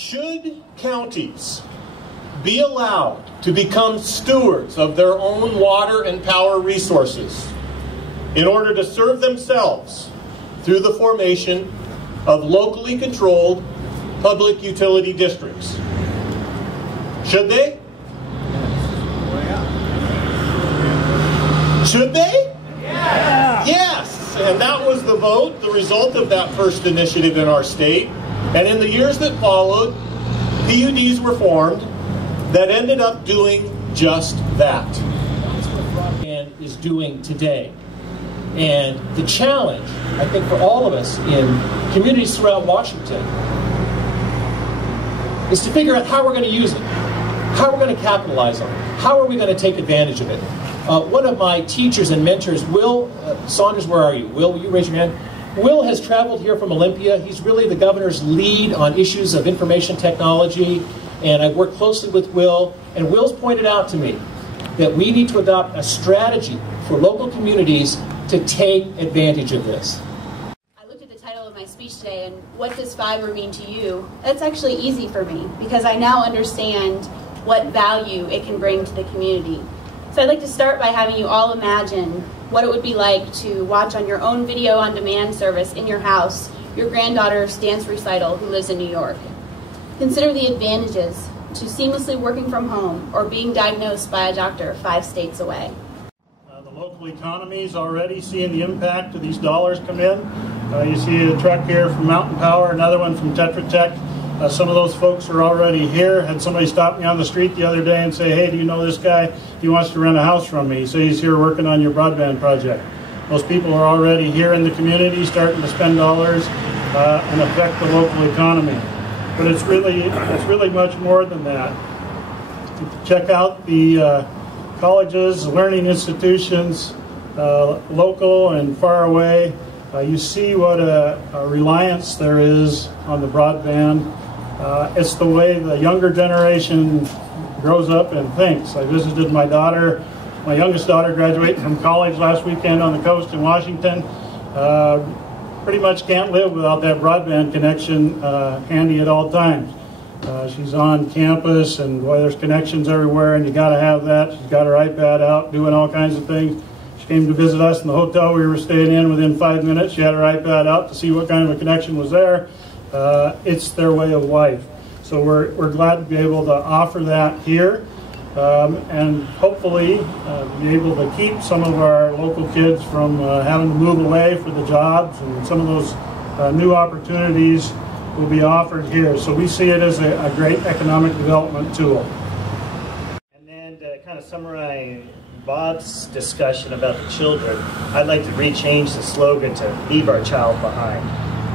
Should counties be allowed to become stewards of their own water and power resources in order to serve themselves through the formation of locally controlled public utility districts? Should they? Should they? Yeah. Yes, and that was the vote, the result of that first initiative in our state. And in the years that followed, PUDs were formed that ended up doing just that. That's what broadband is doing today. And the challenge, I think, for all of us in communities throughout Washington is to figure out how we're going to use it, how we're going to capitalize on it, how are we going to take advantage of it. One of my teachers and mentors, Will Saunders, where are you? Will you raise your hand? Will has traveled here from Olympia. He's really the governor's lead on issues of information technology, and I've worked closely with Will, and Will's pointed out to me that we need to adopt a strategy for local communities to take advantage of this. I looked at the title of my speech today, and what does fiber mean to you? That's actually easy for me, because I now understand what value it can bring to the community. So I'd like to start by having you all imagine what it would be like to watch on your own video on demand service in your house your granddaughter's dance recital who lives in New York. Consider the advantages to seamlessly working from home or being diagnosed by a doctor 5 states away. The local economy is already seeing the impact of these dollars come in. You see a truck here from Mountain Power, another one from Tetra Tech. Some of those folks are already here. Had somebody stop me on the street the other day and say, hey, do you know this guy? He wants to rent a house from me. He says he's here working on your broadband project. Those people are already here in the community, starting to spend dollars and affect the local economy. But it's really much more than that. Check out the colleges, learning institutions, local and far away. You see what a reliance there is on the broadband. It's the way the younger generation grows up and thinks. I visited my daughter, my youngest daughter graduating from college last weekend on the coast in Washington. Pretty much can't live without that broadband connection handy at all times. She's on campus, and boy, there's connections everywhere, and you got to have that. She's got her iPad out doing all kinds of things. She came to visit us in the hotel we were staying in. Within 5 minutes, she had her iPad out to see what kind of a connection was there. It's their way of life. So we're glad to be able to offer that here, and hopefully be able to keep some of our local kids from having to move away for the jobs, and some of those new opportunities will be offered here. So we see it as a great economic development tool. And then to kind of summarize Bob's discussion about the children, I'd like to rechange the slogan to leave our child behind,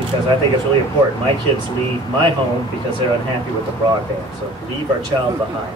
because I think it's really important. My kids leave my home because they're unhappy with the broadband, so leave our child behind.